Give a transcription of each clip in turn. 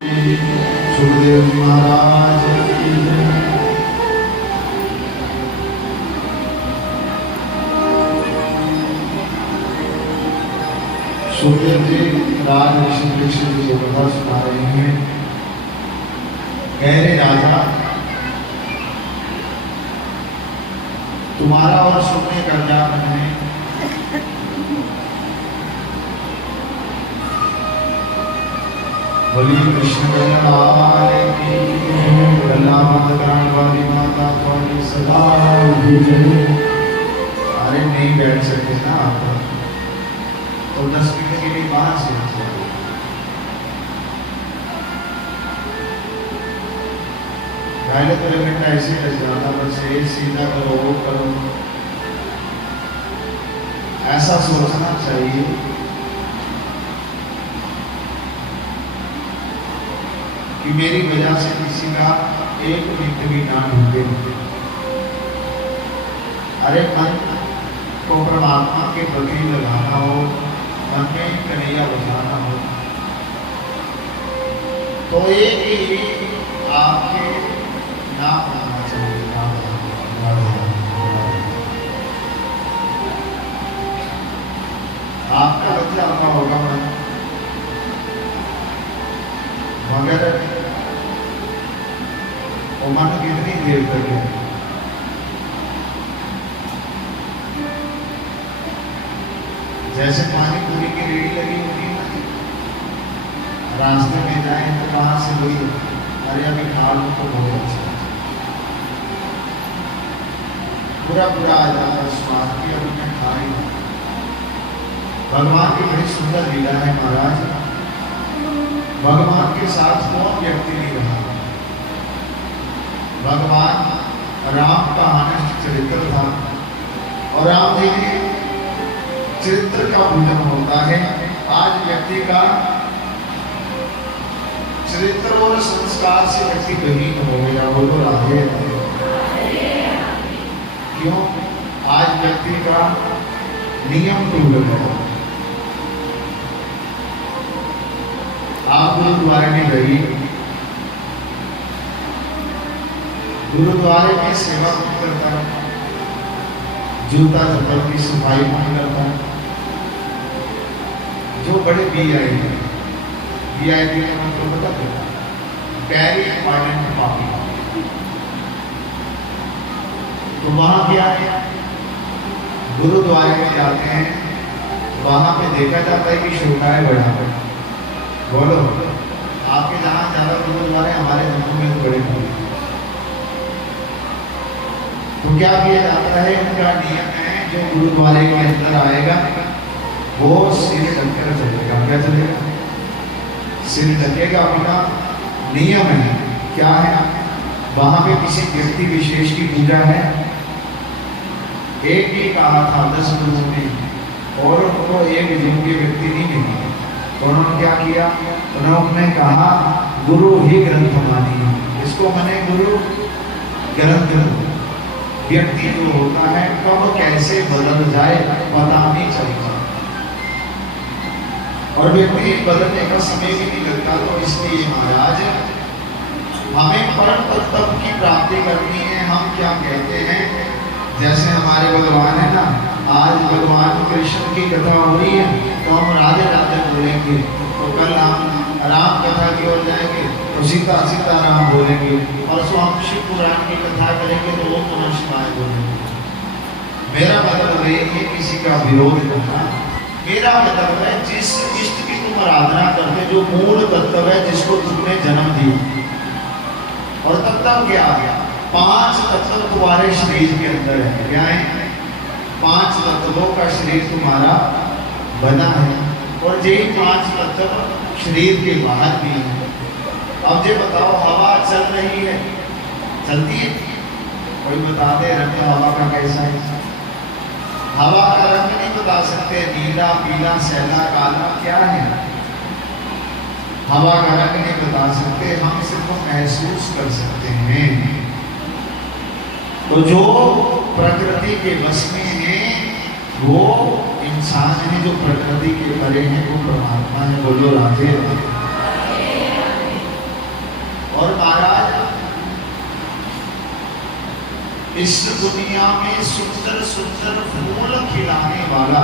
सुखदेव जी महाराज की जय। सुखदेव जी राज ऋषि परीक्षित जी को कथा सुना रहे हैं। कह रहे राजा, तुम्हारा और सुनने का क्या मन है? बोलिए कृष्ण कल्याण की गला माता कराने वाली माता की सदा की जय। अरे नहीं बैठ सकते ना आप, तो 10 मिनट के लिए बाहर से पहले तो घंटा ऐसे लग जाता, बस ये सीधा करो वो करो, ऐसा सोचना चाहिए। कि मेरी वजह से किसी का एक मिनट भी ना ढूंढे। अरे मन को परमात्मा के प्रति लगाना हो, मन में कन्हैया बजाना हो, तो एक ही आपके नाम आना चाहिए। आपका बच्चा अपना होगा मन, मगर वो मन कितनी देर तक है? जैसे पानी पूरी की रेडी लगी होती है ना, रास्ते में जाए तो कहाँ से हुई, अरे अभी खा लूँ तो बहुत अच्छा, पूरा पूरा आ जाता स्वाद की, अभी मैं खा ही हूँ। भगवान की बड़ी सुंदर लीला है महाराज। भगवान के साथ कौन व्यक्ति नहीं रहा? भगवान राम का आनंद चरित्र था, और राम जी के चरित्र का पूजन होता है। आज व्यक्ति का चरित्र और संस्कार से व्यक्ति विहीन हो गया। बोलो राधे। क्यों? आज व्यक्ति का नियम टूट गया। आप गुरुद्वारे में गई, गुरुद्वारे में सेवा नहीं करता, जूता चप्पल की सफाई नहीं करता, जो बड़े वीआईपी का मतलब पता है, वेरी इंपॉर्टेंट पापी, तो वहां क्या है? गुरुद्वारे में जाते हैं, वहां पे देखा जाता है कि छोटा है बड़ा है। बोलो, आपके जहां ज्यादा गुरुद्वारे, हमारे जम्मू में तो बड़े बड़े। तो क्या किया जाता है? उनका नियम है, जो गुरुद्वारे के अंदर आएगा वो सिर ढककर चलेगा। क्या चलेगा? सिर ढकेगा, अपना नियम है। क्या है? वहां पे किसी व्यक्ति विशेष की पूजा है। एक ही कहा था 10 गुरुओं ने, और उनको एक दिन के व्यक्ति नहीं मिले। तो उन्होंने क्या किया? उन्होंने कहा गुरु ही ग्रंथ मानिए। इसको माने गुरु ग्रंथ। व्यक्ति जो होता है कब कैसे बदल जाए पता नहीं चलता, और व्यक्ति बदलने का समय भी नहीं लगता। तो इसलिए महाराज, हमें परम तत्व की प्राप्ति करनी है। हम क्या कहते हैं? जैसे हमारे भगवान है ना, आज भगवान कृष्ण की कथा हो रही है तो हम राधे राधे बोलेंगे, तो कल हम राम कथा की ओर जाएंगे तो सीता सीता राम बोलेंगे, और हम शिव पुराण की कथा करेंगे तो वो पुनः शिवाय बोलेंगे। मेरा मतलब है ये किसी का विरोध करना। मेरा मतलब है जिस इष्ट की तुम आराधना करते, जो मूल तत्व है जिसको तुमने जन्म दिया, और तत्व क्या आ गया? 5 तत्व तुम्हारे शरीर के अंदर है। क्या है? 5 तत्वों का शरीर तुम्हारा बना है, और यही 5 तत्व शरीर के बाहर भी है। अब ये बताओ, हवा चल रही है, चलती है? कोई बता दे रंग हवा का कैसा है? हवा का रंग नहीं बता सकते, नीला पीला सैला काला क्या है? हवा का रंग नहीं बता सकते, हम सिर्फ महसूस कर सकते हैं। तो जो प्रकृति के वश में है वो इंसान है, जो प्रकृति के परे हैं वो परमात्मा है। बोलो राधे। इस दुनिया में सुंदर सुंदर फूल खिलाने वाला,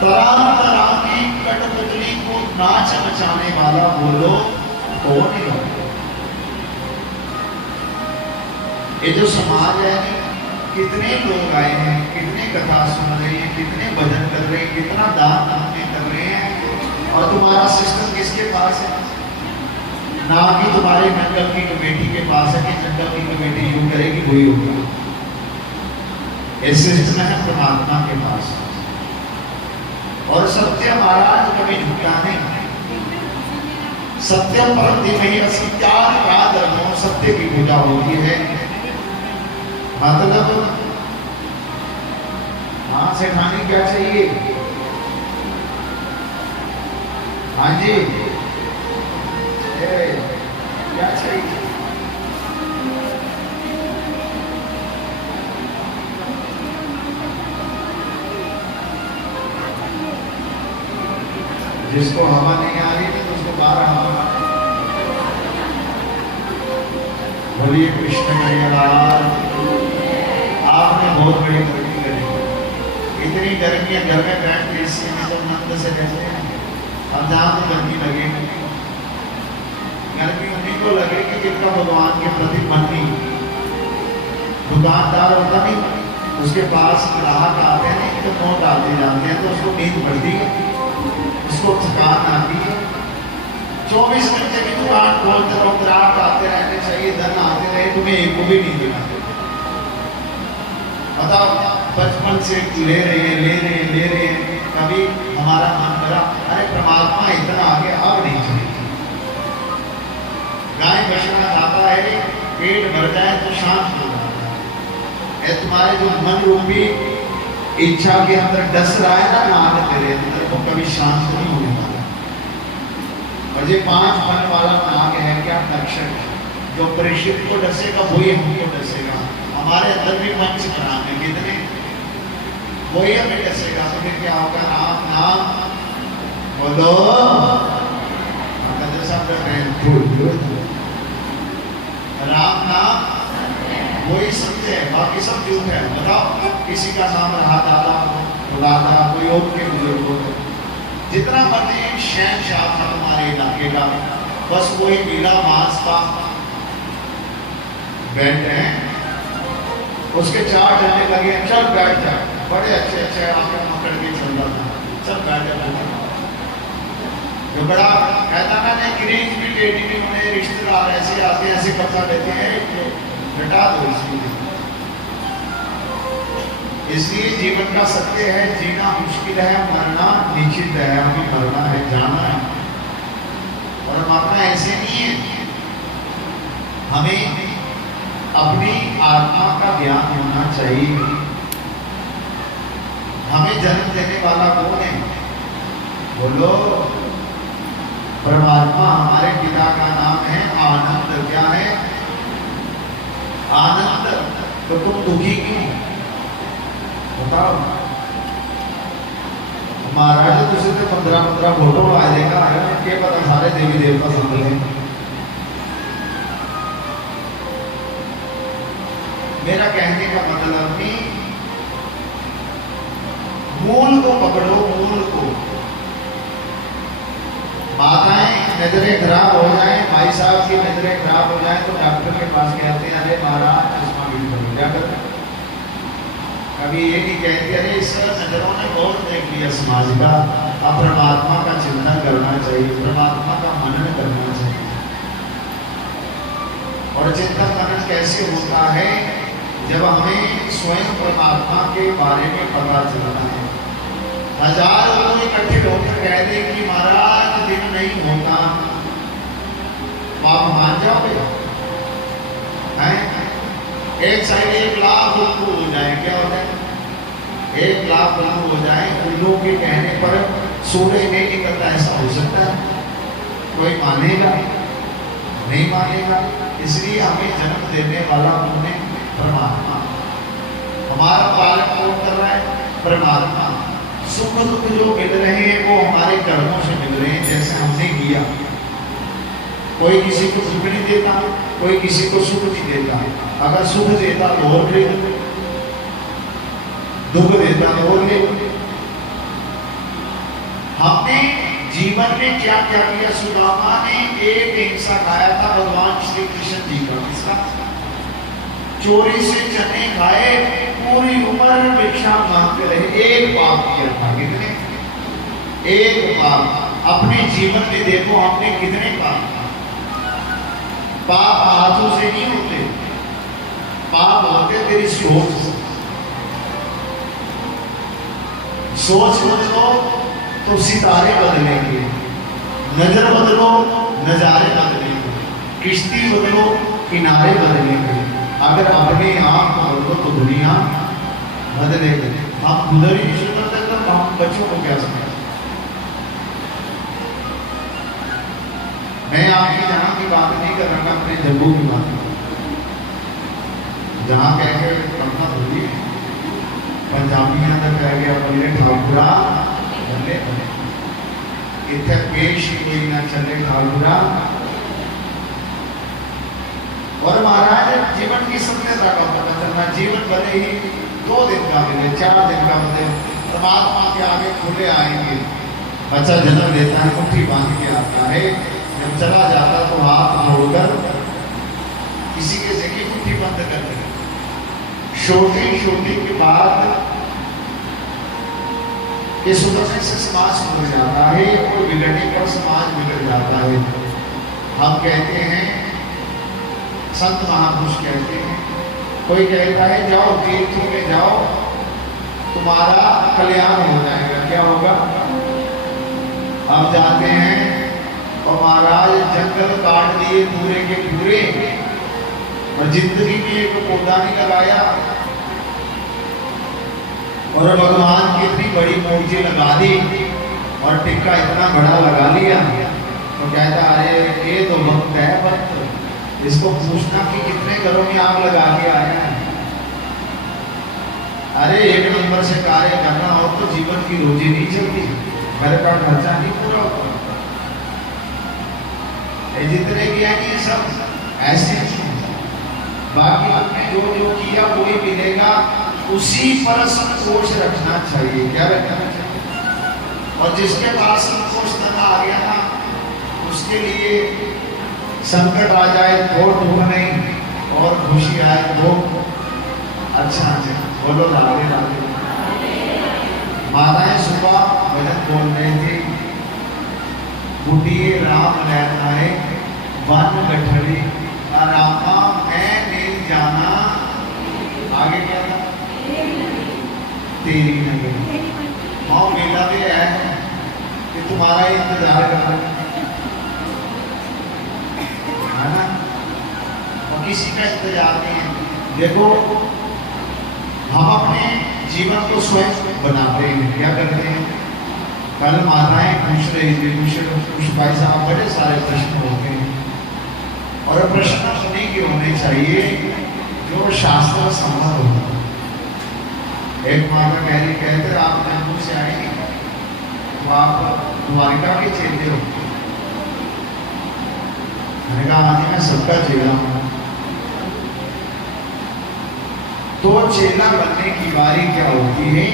तरह तरह की कठपुतली को नाच नचाने वाला बोलो कौन है? ये जो समाज है, कितने लोग आए हैं, कितने कथा सुन रहे हैं, कितने भजन कर रहे हैं, कितना दान पुण्य कर रहे हैं, और तुम्हारा सिस्टम किसके पास है? ना कि तुम्हारे जंगल की कमेटी के पास है कि जंगल की कमेटी यूं करेगी वही होगा। ये सिस्टम है परमात्मा के पास। और सत्य महाराज कभी झूठा नहीं। सत्य पर धीमहि असत्यात् प्रादुर्भवः, सत्य की पूजा होती है। मतलब हाँ सेठानी क्या चाहिए? हाँ जी क्या चाहिए? जिसको हवा नहीं आ रही थी तो उसको बाहर हवा। बोलिए कृष्ण कन्हैयालाल। आपने बहुत बड़ी गर्मी करी। इतनी गर्मी है, घर में बैठ के इससे तो नंद से रहते हैं। अब जहाँ तो गर्मी लगेगी, गर्मी उन्हीं को लगेगी जिनका भगवान के प्रति मन नहीं। दुकानदार होता नहीं, उसके पास ग्राहक आते हैं तो नोट डालते जाते हैं, तो उसको नींद पड़ती है, उसको थकान आती है। 24 घंटे की दुकान खोलते रहो, ग्राहक आते रहने चाहिए, धन आते रहे, तुम्हें एक को भी नहीं देना। बताओ, बचपन से ले रहे हैं, कभी हमारा मन करा अरे परमात्मा इतना आगे अब नहीं चलेगी। गाय बछड़ा खाता है, पेट भर जाए तो शांत हो जाता है। तुम्हारे जो मन रूपी इच्छा के अंदर डस रहा है ना नाग, तेरे अंदर वो कभी शांत नहीं होने वाला। और ये 5 फन वाला नाग है क्या? तक्षक, जो परीक्षित को डसेगा वही हमको डसेगा। हमारे अंदर भी पंच प्राण है, कितने वही हमें डसेगा। तो फिर क्या होगा? राम नाम बोलो, राम नाम वही सत्य है, बाकी सब झूठ है। बताओ, किसी का नाम रहा दादा दादा, कोई और के बुजुर्ग हो, जितना मर्जी शहनशाह था तुम्हारे इलाके का, बस वही नीला मांस का बैठ है, उसके 4 जाने लगे, चल बैठ जा, बड़े अच्छे अच्छे आपके पकड़ के चल रहा था, चल बैठ जा। जो बड़ा कहता ना नहीं, गिरीश भी टेढ़ी भी होने, रिश्तेदार ऐसे आते ऐसे कब्जा लेते हैं, हटा दो इसको। इसलिए जीवन का सत्य है, जीना मुश्किल है, मरना निश्चित है। हमें मरना है, जाना है, और मरना ऐसे नहीं है। हमें अपनी आत्मा का ज्ञान होना चाहिए। हमें जन्म देने वाला कौन है? बोलो, परमात्मा। हमारे पिता का नाम है आनंद। क्या है? आनंद। तो तुम दुखी क्यों? बताओ। महाराज तुझे तो 15 फोटो आ देगा, क्या पता सारे देवी देवता सुन रहे हैं। मेरा कहने का मतलब नहीं, मूल को पकड़ो, मूल को। माताएं नजरें खराब हो जाए, भाई साहब की नजरें खराब हो जाए तो डॉक्टर के पास कहते हैं अरे महाराज चश्मा भी करो, क्या करते? कभी ये नहीं कहते अरे इस नजरों ने बहुत देख लिया समाज का, अब परमात्मा का चिंतन करना चाहिए, परमात्मा का मनन करना चाहिए। और चिंतन मनन कैसे होता है? जब हमें स्वयं परमात्मा के बारे में पता चलता है। 1000 लोग इकट्ठे होकर कह दे कि महाराज दिन नहीं होता, तो आप मान जाओगे? एक साइड 1 लाख उल्लू हो जाए, क्या हो जाए? 1 लाख उल्लू हो जाए, उल्लू के कहने पर सूरज नहीं निकलता, ऐसा हो सकता है? कोई मानेगा? नहीं मानेगा। इसलिए हमें जन्म देने वाला उन्होंने परमात्मा। हमारा पालन कौन कर रहा है? परमात्मा। सुख दुख जो मिल रहे हैं वो हमारे कर्मों से मिल रहे हैं, जैसे हमने किया। कोई किसी को सुख नहीं देता, कोई किसी को सुख नहीं देता। अगर सुख देता तो और ले, दुख देता तो और ले। हमने जीवन में क्या क्या किया? सुदामा ने एक हिंसा खाया था भगवान श्री कृष्ण जी का। किसका? चोरी से चने खाए, पूरी उम्र भिक्षा मांगते रहे, एक पाप किया था। कितने? एक पाप। अपने जीवन में देखो हमने कितने पाप। पाप हाथों से नहीं होते, पाप होते तेरी सोच से। सोच बदलो तो सितारे बदलेंगे, नजर बदलो नजारे बदलेंगे, किश्ती बदलो किनारे बदलेंगे। अगर अपने आप को बदलो तो दुनिया बदलेगी। हम उधर ही सुधरते तो हम बच्चों को क्या समझे? मैं आपकी जहां की बात नहीं कर रहा, अपने जम्मू की बात कर रहा। जहां कह के पढ़ना भूलिए, पंजाबियों का कह गया बोले ठाकुरा बल्ले बल्ले, इतने पेश कोई ना चले ठाकुरा। और महाराज जीवन की सत्यता का पता चलना, जीवन भले ही 2 दिन का मिले, 4 दिन का मिले, परमात्मा के आगे खुले आएंगे। बच्चा जन्म लेता है, मुट्ठी बांध के आता है, जब चला जाता तो हाथ मोड़कर किसी के जगह मुट्ठी बंद कर दे। शोटिंग के बाद ये सुधरने से समाज सुधर जाता है और बिगड़ने पर समाज बिगड़ जाता है। हम कहते हैं, संत महापुरुष कहते हैं, कोई कहता है जाओ तीर्थों में जाओ तुम्हारा कल्याण हो जाएगा। क्या होगा? आप जाते हैं और महाराज जंगल काट दिए पूरे के पूरे, और जिंदगी में एक पौधा नहीं लगाया, और भगवान की इतनी बड़ी मूर्ति लगा दी और टिक्का इतना बड़ा लगा लिया, तो कहता अरे ये तो भक्त है, भक्त। इसको पूछना कि कितने घरों में आग लगा के आया है। अरे 1 नंबर से कार्य करना हो तो जीवन की रोजी नहीं चलती, घर का खर्चा नहीं पूरा होता। जितने किया ये सब ऐसे बाकी आपने जो जो किया वही मिलेगा, उसी पर संतोष रखना चाहिए। क्या रखना चाहिए? और जिसके पास संतोष करना आ गया ना, उसके लिए संकट आ जाए तो दुख नहीं, और खुशी आए तो अच्छा है। बोलो राधे राधे। माताएं सुबह भजन बोल रहे थे, बुढ़िए राम लहर आए वन गठरी, रामा मैं नहीं जाना। आगे क्या था? तेरी नगरी। हाँ मेला भी है कि तुम्हारा इंतजार कर रहा है ना, और किसी का इंतजार नहीं है। देखो हम अपने जीवन को स्वयं बनाते हैं। क्या करते हैं? कल माताएं पूछ रही थी, कुछ भाई साहब बड़े सारे प्रश्न होते हैं, और प्रश्न सुने के होने चाहिए जो शास्त्र सम्मत होता है। एक माता कहते आप जम्मू से आएंगे तो आप द्वारिका के चेले हो। मैंने कहा हाँ जी मैं सबका चेला हूँ। तो चेला बनने की बारी क्या होती है?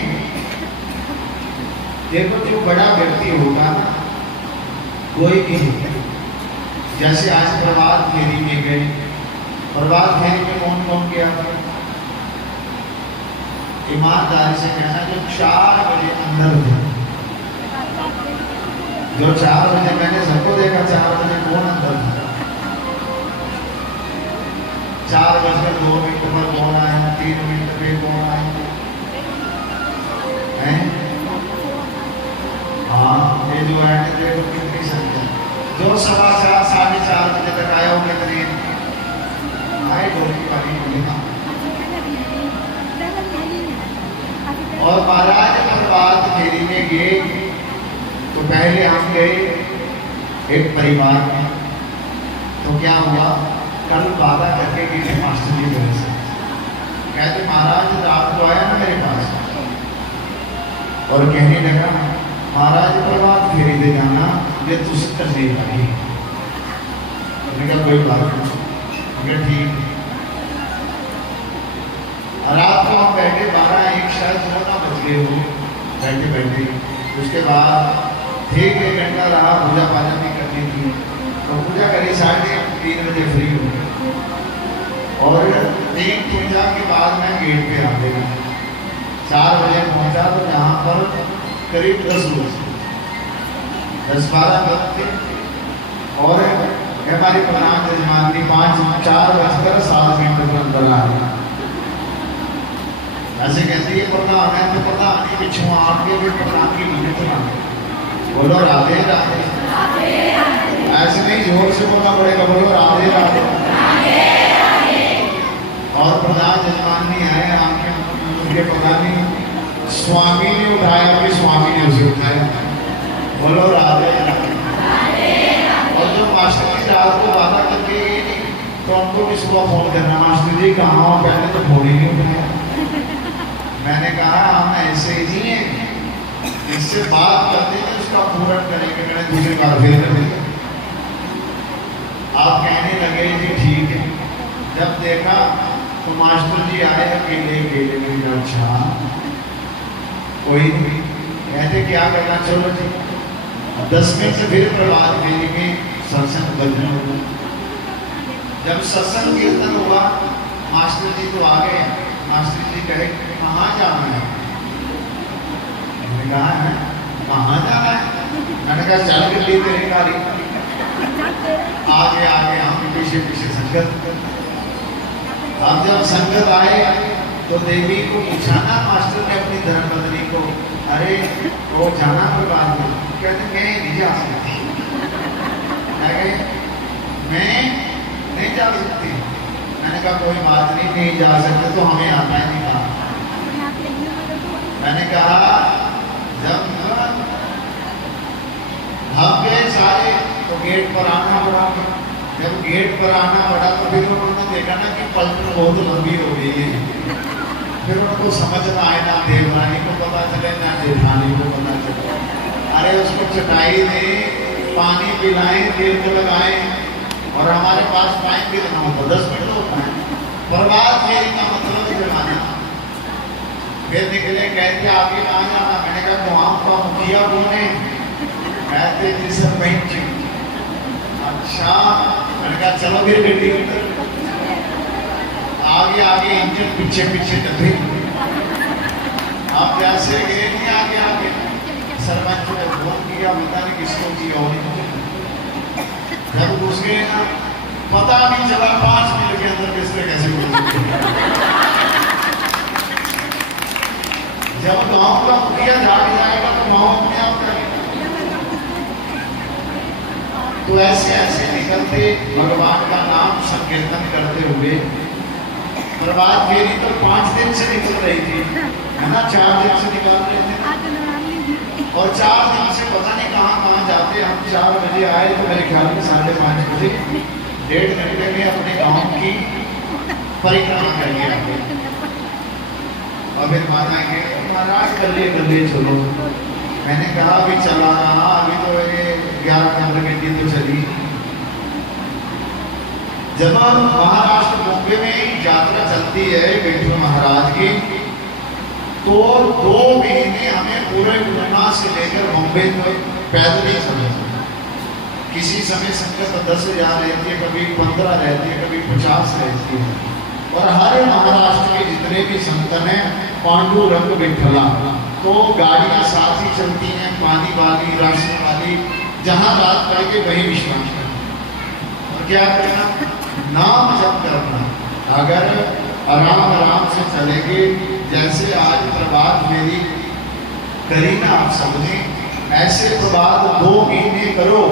देखो जो बड़ा व्यक्ति होगा ना, कोई भी जैसे आज प्रभात फेरी में गए, प्रभात फेरी में कौन कौन गया? ईमानदारी से कहना जो 4 बजे अंदर थे, जो 4 बजे, मैंने सबको देखा 4 बजे कौन अंदर था? 4:02 पर कौन आया? 3 मिनट पे कौन आया? हाँ ये जो है देखो कितनी संख्या, जो 4:15 4:30 बजे तक आया हो कितने आए? ढोल की बारी बोली ना। और महाराज प्रभात फेरी में गए तो पहले हम गए एक परिवार में, तो क्या हुआ? कल वादा करके गए मास्टर जी घर से, कहते महाराज रात को आया ना मेरे पास और कहने लगा महाराज प्रभात फेरी दे जाना, ये तुझसे करने वाली। मैंने कहा कोई बात नहीं, ठीक। रात को हम बैठे 12-1 शायद 9 बज गए हो बैठे बैठे। उसके बाद ठीक 1 घंटा रहा, पूजा पाजा भी करनी थी, तो पूजा करी 3:30 बजे फ्री हो गए। और 3 पूजा के बाद मैं गेट पे आ गया, 4 बजे पहुंचा, तो यहाँ पर करीब 10-12 बज थे। और हमारी प्रधान जजमानी 4:07 पर अंदर आ गया। ऐसे कहती है प्रधान है तो प्रधान ही पिछू आके भी प्रधान की नीचे चला। बोलो राधे राधे। ऐसे नहीं, जोर से बोलना पड़ेगा, बोलो राधे राधे। और प्रधान जजमानी है आपके उनके प्रधानी स्वामी ने उठाया, कि स्वामी ने उसे उठाया। बोलो राधे राधे। और जो मास्टर जी रात को वादा करके तो उनको भी सुबह फोन करना, मास्टर जी कहाँ हो, पहले तो फोन ही नहीं उठाया। मैंने कहा हम ऐसे ही हैं, इससे बात करते हैं उसका पूर्ण करेंगे, मैंने दूसरी बार फिर कर दिया। आप कहने लगे जी ठीक है। जब देखा तो मास्टर जी आए अकेले अकेले में। अच्छा कोई नहीं, कहते क्या करना, चलो जी 10 मिनट से फिर प्रभात फेरी में सत्संग बजने हुआ। जब सत्संग कीर्तन हुआ मास्टर जी तो आ गए। मास्टर जी कहे कहाँ जाना है? मैंने कहा है कहाँ जाना है? मैंने कहा चल के लिए तेरी गाड़ी। आगे आगे हम पीछे पीछे संगत। अब जब संगत आए तो देवी को पूछा ना मास्टर ने अपनी धर्मपत्नी को, अरे वो जाना कोई बात नहीं। कहते मैं नहीं जा सकती। मैं नहीं जा सकती। मैंने कहा कोई बात नहीं, नहीं जा सकते तो हमें आना ही नहीं था। मैंने कहा जब हम गए सारे तो गेट पर आना पड़ा। जब गेट पर आना पड़ा तो फिर उन्होंने देखा ना कि पलट बहुत लंबी हो गई है। फिर उनको समझ में आए, ना देवरानी को पता चले ना जेठानी को पता चले। अरे उसको चटाई दे, पानी पिलाएं, तेल को लगाएं, और हमारे पास टाइम भी देना होता 10 मिनट होता है। प्रभात फेरी का मतलब जमाना। फिर निकले, कहते आगे कहाँ जाना? मैंने कहा गाँव का मुखिया कौन है? कहते जी सरपंच। अच्छा, मैंने कहा चलो फिर गड्डी आगे आगे, इंजन पीछे पीछे चले। आप जैसे गए नहीं आगे आगे, सरपंच ने फोन किया, पता नहीं किसको किया होने। जब घुस गए ना पता नहीं चला 5 मिनट के अंदर किसने कैसे जब गांव का मुखिया जाग जाएगा तो गांव अपने आप करेगा। तो ऐसे ऐसे निकलते भगवान का नाम संकीर्तन करते हुए प्रभात फेरी तो 5 दिन से निकल रही थी, है ना, 4 दिन से निकल रहे थे। और 4 दिन से पता नहीं कहाँ जाते। हम 4 बजे आए तो मेरे ख्याल में 5:30 बजे 1.5 घंटे में अपने गांव की परिक्रमा करके आ गए। और फिर माता के महाराज गले चलो। मैंने कहा अभी चला रहा, अभी तो 11-15 घंटे तो चली। जब महाराष्ट्र बॉम्बे में यात्रा चलती है विठल महाराज की, तो 2 महीने हमें पूरे पूर्णा से लेकर बॉम्बे तक पैदल ही चलना। किसी समय संख्या 10,000 रहती है, कभी 15 रहती है, कभी 50 रहती है। और हर महाराष्ट्र के जितने भी संतन हैं, पांडुरंग विठला, तो गाड़ियां साथ ही चलती हैं, पानी वाली, राशन वाली, जहां रात पड़ के वही विश्राम करना। और क्या करना? नाम जप करना। अगर आराम से चलेंगे, जैसे आज प्रभात मेरी करी ना आप समझे, ऐसे प्रभात 2 महीने करो।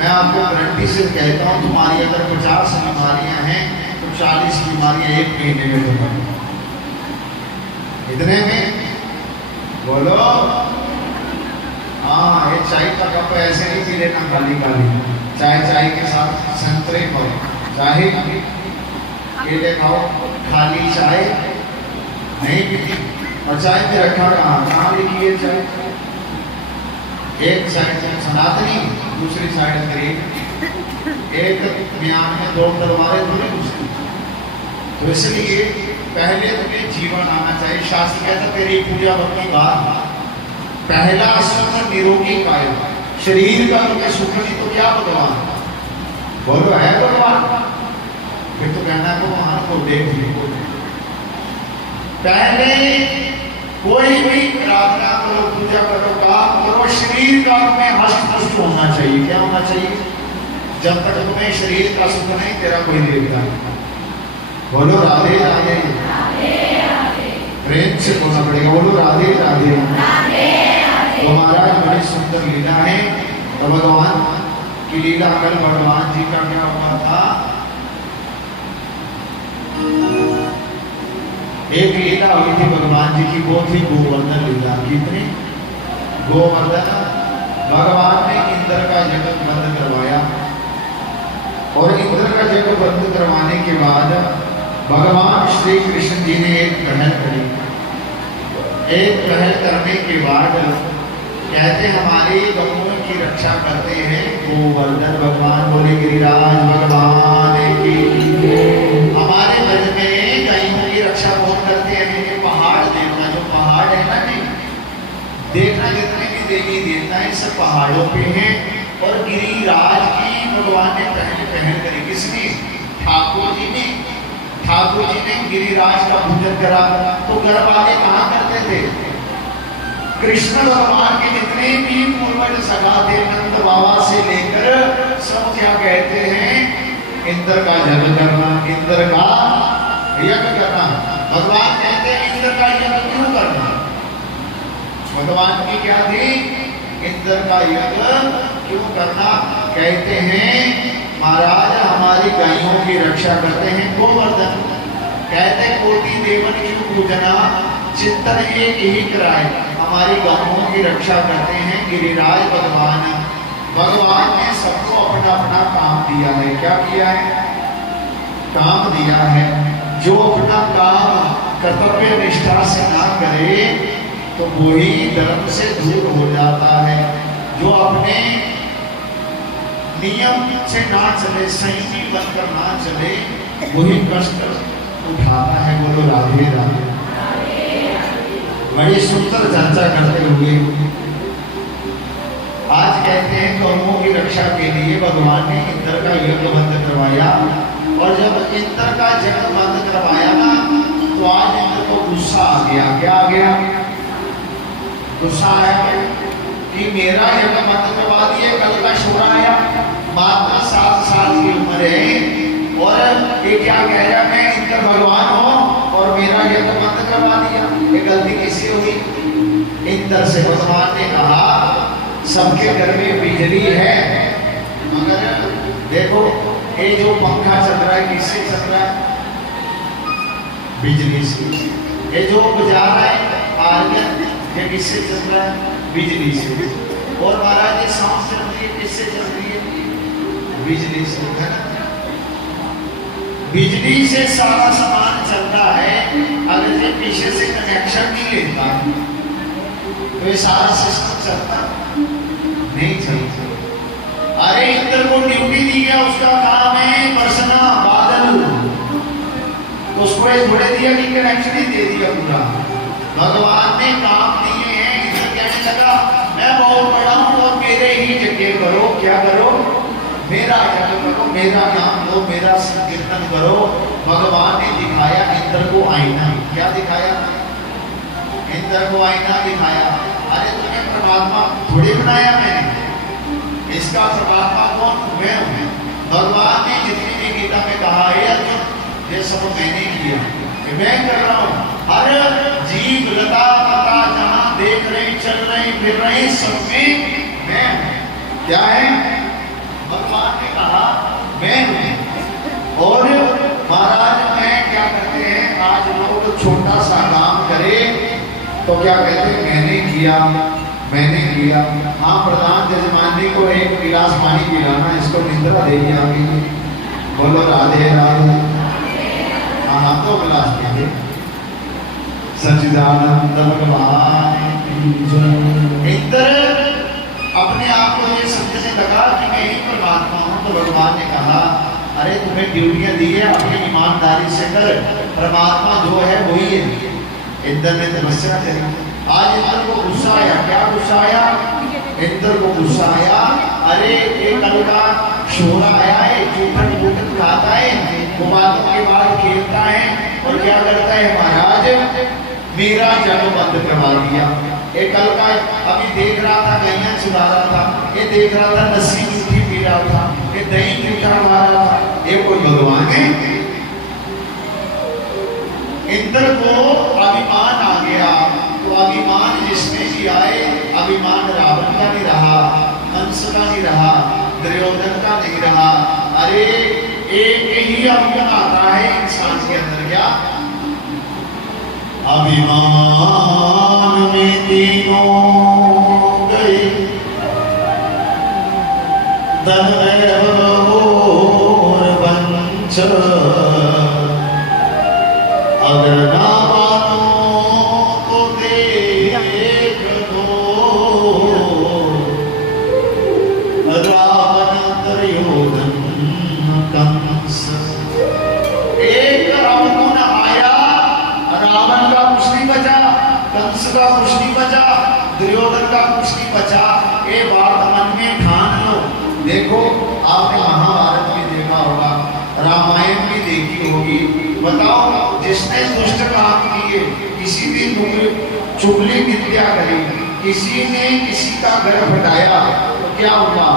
मैं आपको गारंटी से कहता हूँ, तुम्हारी अगर 50 बीमारियां हैं तो 40 बीमारियां 1 महीने में तो बनी। इतने में बोलो हाँ, ये चाय का कप ऐसे नहीं पी लेना खाली चाय के साथ संतरे खाओ, चाहे केले खाओ, खाली चाय नहीं पीती। और चाय पे रखा कहाँ लिखी है चाय? एक साइड सनातनी, दूसरी साइड ग्रीन। एक म्यान में दो तलवारें थोड़ी घुसती। तो इसलिए पहले तुम्हें जीवन आना चाहिए। शास्त्र कहता तेरी पूजा भक्ति बाद पहला सुख निरोगी काया। शरीर का तुम्हें सुख नहीं तो क्या भगवान? बोलो है भगवान? फिर तो कहना तो वहां को देख लो। पहले कोई भी प्रार्थना करो, पूजा करो, काम करो, शरीर का तुम्हें हष्ट पुष्ट होना चाहिए। क्या होना चाहिए? जब तक तुम्हें शरीर का सुख नहीं, तेरा कोई देवता नहीं। बोलो राधे राधे। प्रेम से बोलना पड़ेगा। बोलो राधे राधे। तो महाराज बड़ी सुंदर लीला है। तो भगवान की लीला, कल भगवान जी का क्या हुआ था? एक लीला हुई थी भगवान जी की, वो थी गोवर्धन लीला। कितनी? गोवर्धन भगवान ने इंद्र का जगत बंद करवाया, और इंद्र का जगत बंद करवाने के बाद भगवान श्री कृष्ण जी ने एक पहल करी। एक पहल करने के बाद कहते हमारी गौओं की रक्षा करते हैं गोवर्धन भगवान। बोले गिरिराज भगवान की। हमारे ब्रज में गायों की रक्षा कौन करते हैं? ये पहाड़ देखना, जो पहाड़ है ना, नहीं देखना, जितने भी देवी देवता है सब पहाड़ों पे हैं। और गिरिराज की भगवान ने पहल करी। किसने? ठाकुर जी ने। ठाकुर जी ने गिरिराज का पूजन करा। तो घर वाले कहाँ करते थे? कृष्ण भगवान के जितने भी पूर्वज सगा थे, नंद बाबा से लेकर सब क्या कहते हैं? इंद्र का जप करना, इंद्र का यज्ञ करना। भगवान कहते हैं इंद्र का यज्ञ क्यों करना? भगवान की क्या थी? इंद्र का यज्ञ क्यों करना? कहते हैं महाराज हमारी गायों की रक्षा करते हैं गोवर्धन। कहते कोटि देवन क्यों पूजना, चिंतन एक ही कराए। हमारी गायों की रक्षा करते हैं गिरिराज भगवान। भगवान ने सबको अपना अपना काम दिया है। क्या किया है? काम दिया है। जो अपना काम कर्तव्य निष्ठा से ना करे तो वही धर्म से दूर हो जाता है। जो अपने नियम से ना चले, संयमी बनकर ना चले, वही कष्ट उठाता है। बोलो राधे राधे। बड़ी सुंदर चर्चा करते हुए आज कहते हैं गौओं की रक्षा के लिए भगवान ने इंद्र का यज्ञ बंद करवाया। और जब इंद्र का यज्ञ बंद करवाया ना, तो आज इंद्र को गुस्सा आ गया। क्या आ गया? गुस्सा आया कि मेरा यज्ञ बंद करवा दिए। कल का छोरा आया, मात्र 7 साल की उम्र है, और ये क्या कह रहा मैं इंद्र भगवान हूँ और मेरा यज्ञ बंद करवा दिया। ये गलती किससे हुई? इंद्र से। भगवान ने कहा सबके घर में बिजली है, मगर देखो ये जो पंखा चल रहा है किससे चल रहा है? बिजली से। ये जो बजा रहा है आर्गन, ये किससे चल रहा है? बिजली से। और महाराज ये सांस चल रही है, किससे चल रही है? बिजली से, है ना? बिजली से सारा सामान चलता है। अगर ये पीछे से कनेक्शन नहीं लेता तो ये सारा सिस्टम चलता नहीं चलता। अरे इंद्र को ड्यूटी दी गया, उसका काम है बरसना बादल, उसको ये थोड़े दिया कि कनेक्शन ही दे दिया पूरा। भगवान ने काम दिए हैं। इंद्र कहने लगा मैं बहुत बड़ा हूं और मेरे ही जगह करो। क्या करो? मेरा यज्ञ करो, मेरा नाम लो, मेरा संकीर्तन करो। भगवान ने दिखाया इंद्र को आईना। क्या दिखाया? इंद्र को आईना दिखाया। अरे तुम्हें परमात्मा थोड़ी बनाया मैंने, इसका परमात्मा कौन? मैं हूं। भगवान ने जितनी भी गीता में कहा है अर्जुन, ये सब मैंने किया, मैं कर रहा हूं। हर जीव लता पता जहां देख रहे, चल रहे, फिर रहे, सब में मैं हूं। क्या है? भगवान ने कहा मैं हूं। और महाराज मैं क्या करते हैं, आज लोग छोटा सा काम करे तो क्या कहते हैं मैंने किया, मैंने किया। हाँ, प्रधान जजमानी को एक गिलास पानी पिलाना, इसको निद्रा दे दिया। बोलो राधे राधे। हाँ, तो गिलास पी दे। सच्चिदानंद भगवान इंद्र अपने आप को ये सत्य समझने लगा कि मैं ही परमात्मा हूँ, तो भगवान ने कहा अरे तुम्हें ड्यूटियां दी है, अपनी ईमानदारी से कर, परमात्मा जो है वही है। इंद्र ने तपस्या करी। आज इंद्र को गुस्सा आया। क्या गुस्सा आया? इंद्र को गुस्सा आया, अरे एक कल का शोरा आया है, चूखट वूखट खाता है, कुमारों के बाद खेलता है और क्या करता है महाराज, मेरा जन्म बंद करवा दिया। एक कल का अभी देख रहा था, गैया चुरा रहा था, ये देख रहा था लस्सी जूठी पी रहा था, ये दही जूठा मार रहा था। ये कोई भगवान है? इंद्र को अभिमान आ गया, तो अभिमान जिसमें भी आए, अभिमान रावण का नहीं रहा, कंस का नहीं रहा, दुर्योधन का नहीं रहा। अरे एक ही अभिमान आता है इंसान के अंदर, क्या? अभिमान में तीनों गए, धन और वंश, अगर ना मानो तो देख लो, रावण दुर्योधन कंस। एक रावण आया, रावण का कुछ नहीं बचा, कंस का कुछ नहीं बचा, दुर्योधन का कुछ नहीं बचा। ये बात मन में ठान लो। देखो आपने महाभारत भी देखा होगा, रामायण भी देखी होगी। बताओ जिसने दुष्ट काम किए, किसी भी चुगली विद्या करी, किसी ने किसी का घर हटाया, तो क्या हुआ?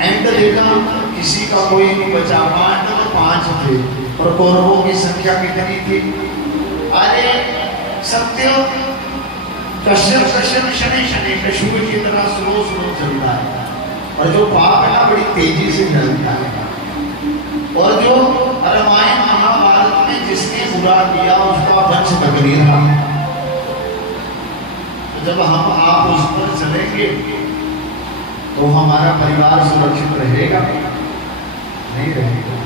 एंड देखा किसी का कोई नहीं बचा। पांडव 5 थे और कौरवों की संख्या कितनी थी? अरे सत्य कश्यप शनि शनि कशुभ की तरह स्लो स्लो चलता है, और जो पाप है ना बड़ी तेजी से चलता है। और जो रामायण महाभारत में जिसने बुरा किया उसका वंश तक नहीं रहा। तो जब हम आप उस पर चलेंगे तो हमारा परिवार सुरक्षित रहेगा? नहीं रहेगा।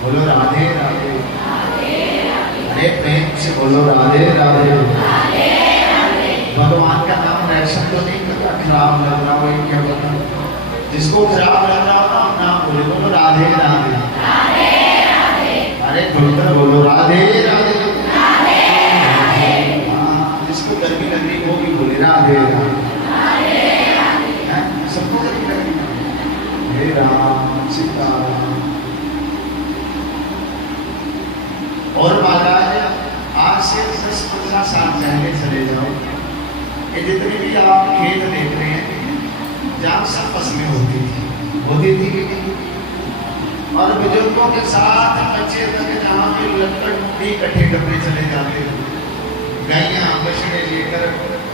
बोलो राधे राधे। अरे प्रेम से बोलो राधे राधे। भगवान का नाम रैक्शन तो नहीं करता, खराब लग रहा हो क्या बोलना? जिसको खराब लग रहा हो ना नाम बोले, बोलो राधे राधे। अरे खुलकर बोलो राधे राधे। जिसको गर्मी लग रही होगी बोले राधे राधे। सबको गर्मी लग रही? हे राम सीता। और महाराज आज से 10-15 साल पहले चले जाओ, ये जितने भी आप खेत देख रहे हैं जहाँ सब फसलें होती थी, और बुजुर्गों के साथ बच्चे तक जहाँ पे लटकट इकट्ठे करने चले जाते थे, गायियाँ बछड़े लेकर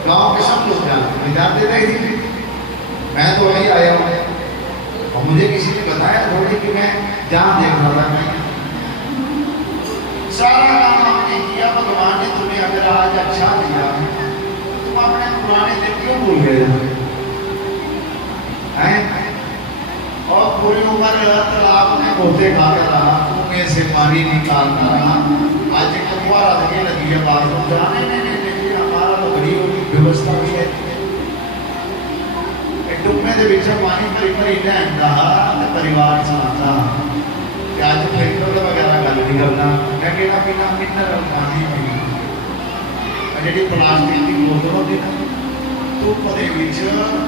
गाँव के सब लोग जाते थे। मैं तो वही आया हूँ और मुझे किसी ने बताया थोड़ी कि मैं जहाँ देख रहा था, सारा काम हमने किया। भगवान ने तुम्हें अगर आज अच्छा दिया है, तुम अपने पुराने दिन क्यों भूल गए हैं? और पूरी उम्र तालाब में गोते खाकर रहा, कुएं से पानी निकालता रहा। आज एक फुहारा लगे लगी है बाथरूम जाने, नहीं हमारा तो बड़ी व्यवस्था भी है। डुब्बे के बीच पानी भरी लैंदा तो परिवार चलाता कि आज फिल्टर वगैरह गल नहीं करना, मैं कहना पीना मिनरल पानी पीना। जी प्लास्टिक की बोतल होती ना, धुप के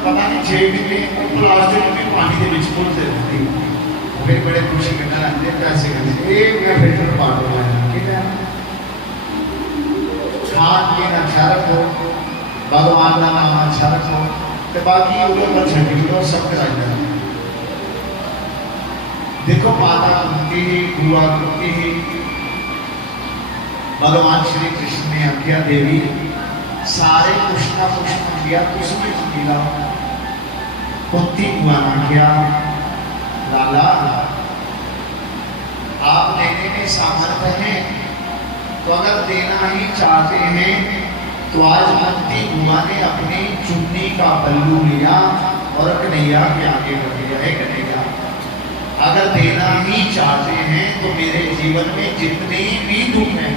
पता नहीं 6 महीने प्लास्टिक में पानी के घुलते रहती, फिर बड़े खुशी करना रहते पैसे करते। ये मैं फिल्टर पाट लाया, खान पीन अच्छा रखो, भगवान का नाम अच्छा रखो, तो बाकी ऊपर छठी सब करा जाए। देखो माता कुंती ही, बुआ कुंती ही, भगवान श्री कृष्ण ने आज्ञा देवी सारे कुछ ना कुछ मांगिया, कुछ भी मिला। कुंती बुआ ने क्या लाला आप देने में सामर्थ्य हैं, तो अगर देना ही चाहते हैं तो आज कुंती बुआ ने अपनी चुन्नी का पल्लू लिया और कन्हैया के आगे रख दिया है। कन्हैया अगर देना ही चाहते हैं तो मेरे जीवन में जितने भी दुख हैं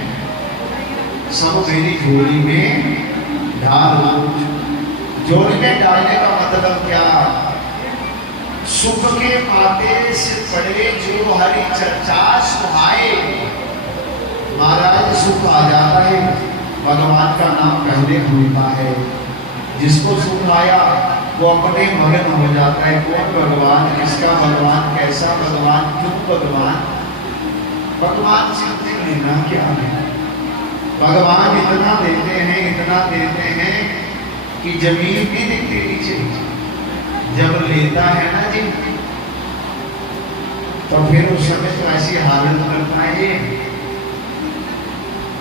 सब मेरी झोली में डाल दो। झोली में डालने का मतलब क्या? सुख के माते से पड़े जो हरि चर्चा सुहाए। महाराज सुख आ जाता है, भगवान का नाम पहले भूलता है। जिसको सुख आया वो अपने मगन हो जाता है। कौन भगवान, किसका भगवान, कैसा भगवान, क्यों भगवान? भगवान से लेना क्या है? भगवान इतना देते हैं कि जमीन भी दिखती नीचे। जब लेता है ना जी, तो फिर उस समय तो ऐसी हालत करता है,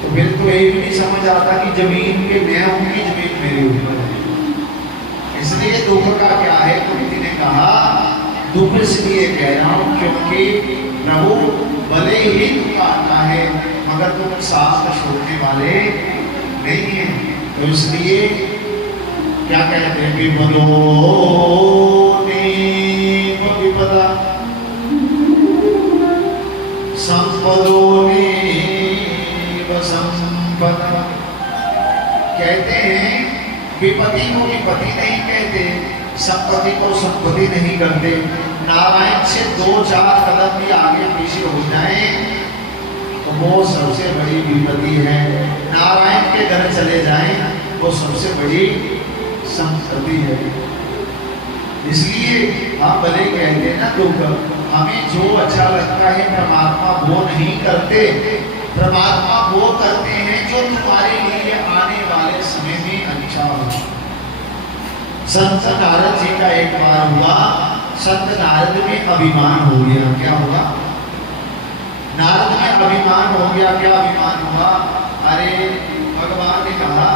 तो फिर तो ये भी नहीं समझ आता कि जमीन पे मैं हूं कि जमीन मेरे ऊपर है। इसलिए दुख का क्या है? कुंती ने कहा दुख इसलिए कह रहा हूं क्योंकि प्रभु भले ही दुख आता है मगर तुम साथ छोड़ने वाले नहीं है। तो इसलिए क्या कहते हैं? विपदो विपदा संपदो संपदा। कहते हैं विपत्ति को विपत्ति नहीं कहते, संपत्ति को संपत्ति नहीं करते। नारायण से 2-4 कदम भी आगे पीछे हो जाए तो वो सबसे बड़ी विपत्ति है। नारायण के घर चले जाएं वो सबसे बड़ी संपत्ति है। इसलिए हम भले कहते हैं ना दुख, हमें जो अच्छा लगता है परमात्मा वो नहीं करते। परमात्मा वो करते हैं जो तुम्हारे लिए आने वाले समय में अच्छा हो। संत नारद जी का एक बार हुआ, संत नारद में अभिमान हो गया। क्या हुआ? नारद में अभिमान हो गया। क्या अभिमान हुआ? अरे भगवान ने कहा,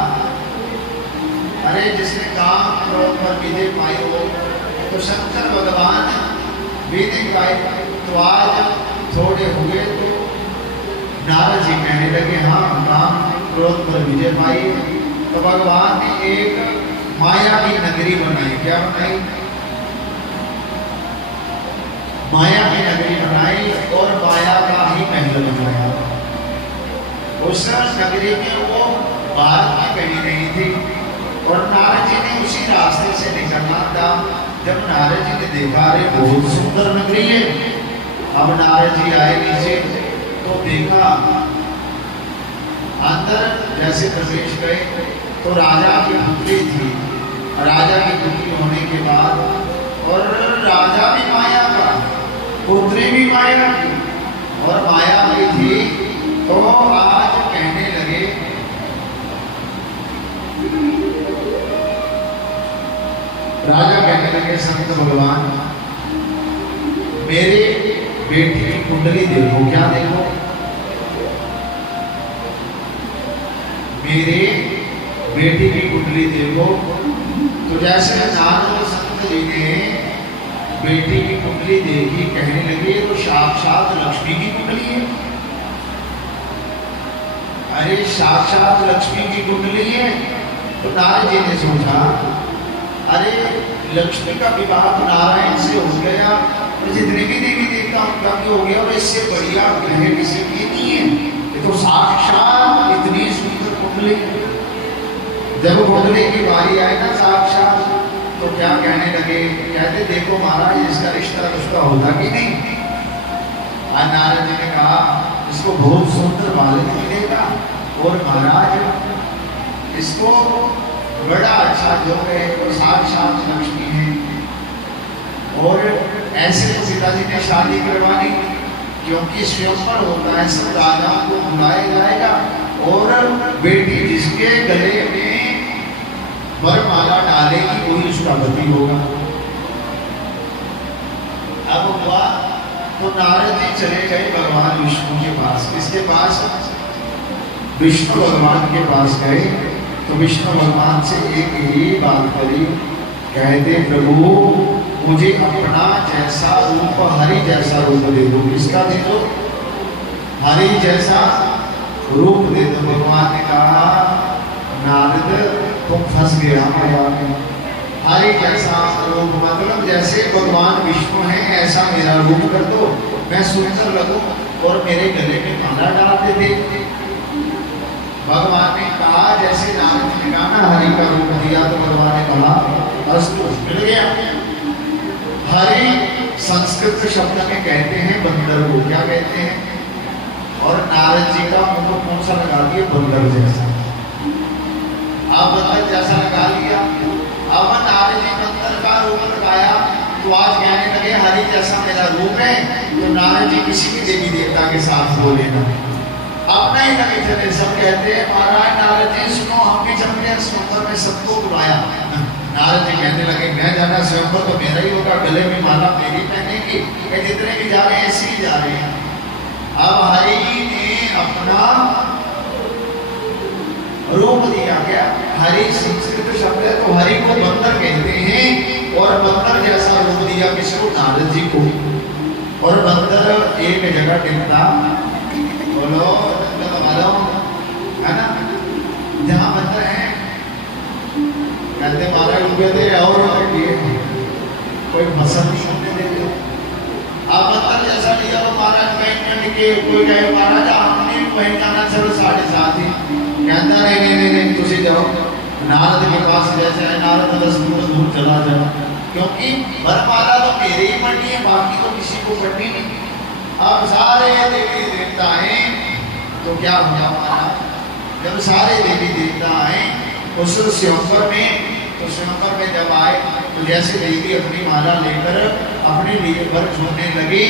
अरे जिसने काम क्रोध पर विजय पाई हो, तो शंकर भगवान विजय पाए। तो आज थोड़े हुए तो नारद जी कहने लगे हाँ काम क्रोध पर विजय पाई। तो भगवान ने एक माया की नगरी बनाई। क्या बनाई? माया की नगरी बनाई और माया का ही महल बनाया। उस नगरी में वो भारत में कहीं नहीं थी और नारद जी ने उसी रास्ते से निकलना था। जब नारद जी ने देखा अरे बहुत सुंदर नगरी है, अब नारद जी आए नीचे तो देखा अंदर जैसे प्रवेश गए तो राजा की पुत्री थी। राजा की पुत्री होने के बाद और राजा भी माया का, पुत्री भी माया की और माया भी थी। तो आज कहने लगे राजा कहने लगे संत भगवान मेरे बेटी की कुंडली देखो। क्या देखो? मेरे बेटी की कुंडली देखो। तो जैसे नारद संत जी ने बेटी की कुंडली देखी, कहने लगे तो साक्षात लक्ष्मी की कुंडली है। अरे साक्षात लक्ष्मी की कुंडली है। तो नारद जी ने सोचा अरे लक्ष्मी का विवाह तो नारायण से हो गया, तो जितने भी देवी देवता उनका भी हो गया और इससे बढ़िया ग्रह किसी की नहीं है। ये तो साक्षात इतनी सुंदर कुंडली। जब कुंडली की बारी आए ना साक्षात, तो क्या कहने लगे? कहते देखो महाराज इसका रिश्ता रुश्ता होता कि नहीं। आज नारद जी ने कहा इसको बहुत सुंदर बालक मिलेगा और महाराज इसको बड़ा अच्छा जो है वो साक्षात लक्ष्मी है। और ऐसे तो पिताजी ने शादी करवानी क्योंकि स्वयंवर होता है, सब राजाओं को बुलाया जाएगा और बेटी जिसके गले में वरमाला डालेगी वही उसका पति होगा। अब हुआ तो नारद जी चले गए भगवान विष्णु के पास। किसके पास? विष्णु भगवान के पास गए तो विष्णु भगवान से एक ही बात करी। कहते प्रभु मुझे अपना जैसा रूप, हरि जैसा रूप दे दो। किसका दे दो? हरि जैसा रूप दे दो। भगवान ने कहा नारद तुम फंस गया माया में। हरि जैसा रूप मतलब जैसे भगवान विष्णु हैं ऐसा मेरा रूप कर दो, मैं सुंदर लगूं और मेरे गले में माला डाल दे। भगवान ने कहा, जैसे नारद ने कहा ना हरि का रूप दिया, तो भगवान ने कहा अस्तु, मिल गया। हरि संस्कृत शब्द में कहते हैं बंदर को, क्या कहते हैं? और नारद जी का मुंह कौन सा लगा दिया? बंदर जैसा। आप बंदर जैसा लगा लिया। अब नारद जी बंदर का रूप लगाया तो आज कहने लगे हरि जैसा मेरा रूप है। तो नारद जी किसी भी देवी देवता के साथ बोले ना, अपना ही लगे चले। सब कहते हैं महाराज नारद जी सुनो, हम भी चलते हैं स्वयंवर में, सबको बुलाया। नारद जी कहने लगे मैं जाना स्वयंवर तो मेरा ही होगा, गले में माला मेरी पहनेगी, जितने भी जा रहे हैं ऐसे ही जा रहे हैं। अब हरि ने अपना रूप दिया। क्या? हरि संस्कृत शब्द है, तो हरि को बंदर कहते हैं। और बंदर जैसा रूप दिया किसको? नारद जी को। और बंदर एक जगह टिकता, बोलो है ना, जहाँ बंदर है कहते महाराज रुपये दे और कोई पसंद नहीं होने देते। आप बंदर जैसा लिया और महाराज कहीं के कोई कहे महाराज आपने भी कहीं जाना, चलो 7:30 ही कहता नहीं तुझे जाओ नारद के पास। जैसे है नारद 10 फुट दूर चला जाओ, क्योंकि वरमाला तो मेरे ही पढ़नी है, बाकी तो किसी को पढ़नी नहीं। अब सारे देवी देवता हैं तो क्या हुआ हमारा, जब सारे देवी देवता आए उस स्वयंवर में, तो स्वयंवर में जब आए तो जैसे देवी अपनी माला लेकर अपने लिए वर्ष होने लगी,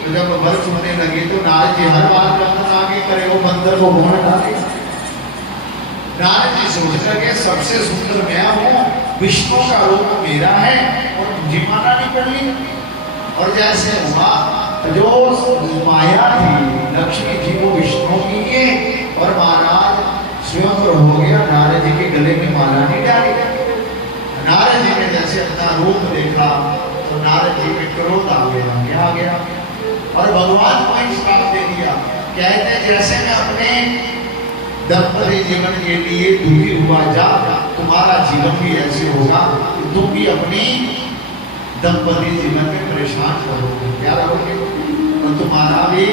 तो जब वर्ष होने लगी तो नारद जी हर बात बंदर आगे करे, वो बंदर को भोर डालेगा। नारद जी सोच लगे सबसे सुंदर मैं हूँ, विष्णु का रूप मेरा है और मुझे माला नहीं करनी। और जैसे हुआ जो माया थी लक्ष्मी थी वो विष्णु की है, और महाराज स्वयंवर हो गया, नारद जी के गले में माला नहीं डाली। नारद जी ने जैसे अपना रूप देखा तो नारद जी में क्रोध आ गया। क्या आ गया? और भगवान को ही श्राप दे दिया। कहते जैसे मैं अपने दंपति जीवन के लिए दुखी हुआ जा, तुम्हारा जीवन भी ऐसे होगा, तुम भी अपनी दंपति जीवन में परेशान करोगे। क्या रहोगे? और तुम्हारा भी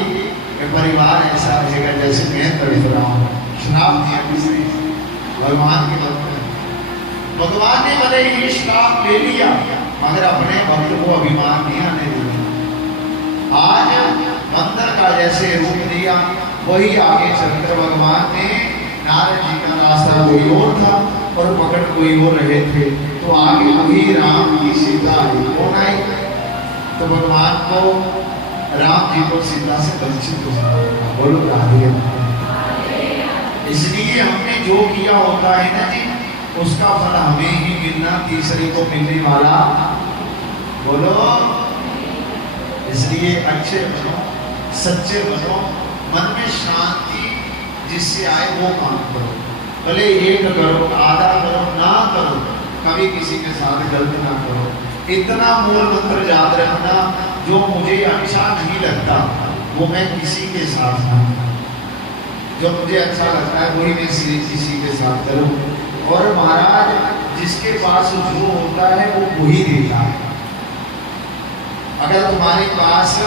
परिवार ऐसा रहेगा जैसे मैं तड़प रहा हूँ। श्राप दिया किसने? भगवान के भक्त। भगवान ने भले ही श्राप ले लिया मगर अपने भक्त को अभिमान नहीं आने दिया। आज बंदर का जैसे रूप दिया वही आगे चलकर भगवान ने, नारद जी का रास्ता कोई और था और पकड़ कोई और रहे थे, तो आगे वही राम की सीता आई। कौन आई? तो भगवान को राम जी को सीता से वंचित हो, बोलो राधे। इसलिए हमने जो किया होता है ना जी, उसका फल हमें ही मिलना, तीसरे को मिलने वाला, बोलो। इसलिए अच्छे बनो, सच्चे बनो, मन में शांति जिससे आए वो काम करो। भले एक करो, आधा करो, ना करो, कभी किसी के साथ गलत ना करो। इतना मूल मंत्र याद रखना, जो मुझे अच्छा नहीं लगता वो मैं किसी के साथ ना करूं, जो मुझे अच्छा लगता है वही मैं किसी के साथ करूं। और महाराज जिसके पास जो होता है वो वही देता है। अगर तुम्हारे पास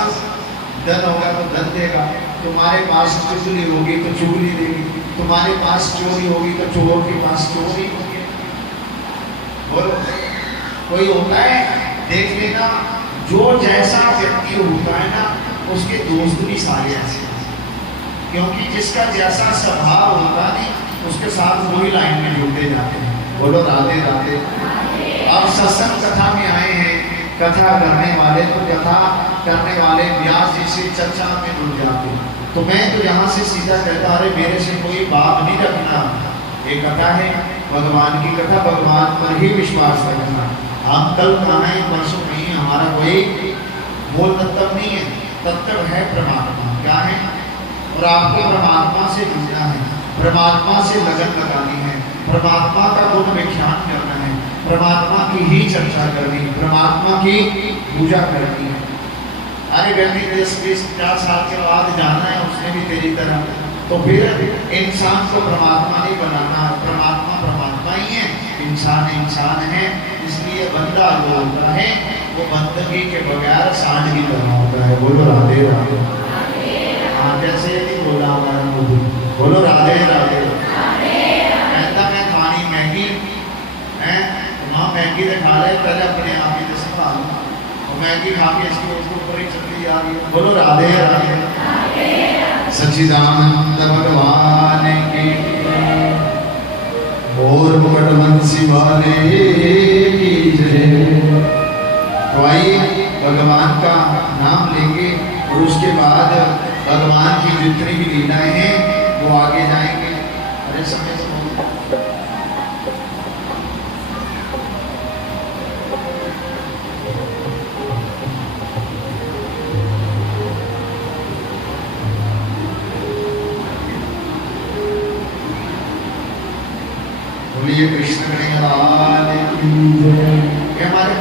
धन होगा तो धन देगा, तुम्हारे पास चुगली होगी तो चुगली देगी, तुम्हारे पास चोरी होगी तो चोर के पास चोरी होगी। बोलो, कोई होता है देख लेना, जो जैसा व्यक्ति होता है ना उसके दोस्त भी सारे ऐसे, क्योंकि जिसका जैसा स्वभाव होता नहीं उसके साथ वही लाइन में जुड़ते जाते हैं। बोलो राधे राधे। अब सत्संग कथा में आए हैं, कथा करने वाले तो कथा करने वाले व्यास जी से चर्चा में जुड़ जाते हैं। तो मैं तो यहाँ से सीधा कहता, अरे मेरे से कोई बात नहीं रखना, ये कथा है भगवान की कथा, भगवान पर ही विश्वास रखना। हम कल कहाँ है, परसों नहीं, हमारा कोई मूल तत्व नहीं है, तत्व है परमात्मा। क्या है? और आपको परमात्मा से जुड़ना है, परमात्मा से लगन लगानी है, परमात्मा का गुण विख्यान करना है, परमात्मा की ही चर्चा करनी है, परमात्मा की पूजा करनी है। अरे व्यक्ति 10-20-50 साल के बाद जाना है उसने भी तेरी तरह, तो फिर इंसान को परमात्मा नहीं बनाना, परमात्मा परमात्मा ही है, इंसान इंसान है। इसलिए बंदा जो होता है वो बंदगी के बगैर सांड की तरह होता है। बोलो राधे राधे। हाँ, जैसे नहीं बोला हमारा, बोलो राधे राधे। मैगी तो खा ले, पहले अपने आप ही तो संभाल। और मैगी खा के इसकी उसको ऊपर ही चली जा रही है। बोलो राधे राधे। सच्चिदानंद भगवान की और वडवंशी वाले की जय। तो आइए भगवान का नाम लेंगे और उसके बाद भगवान की जितनी भी लीलाएं हैं वो आगे जाएंगे। अरे समय से बोलिए कृष्ण कन्हैया लाल की जय। हमारे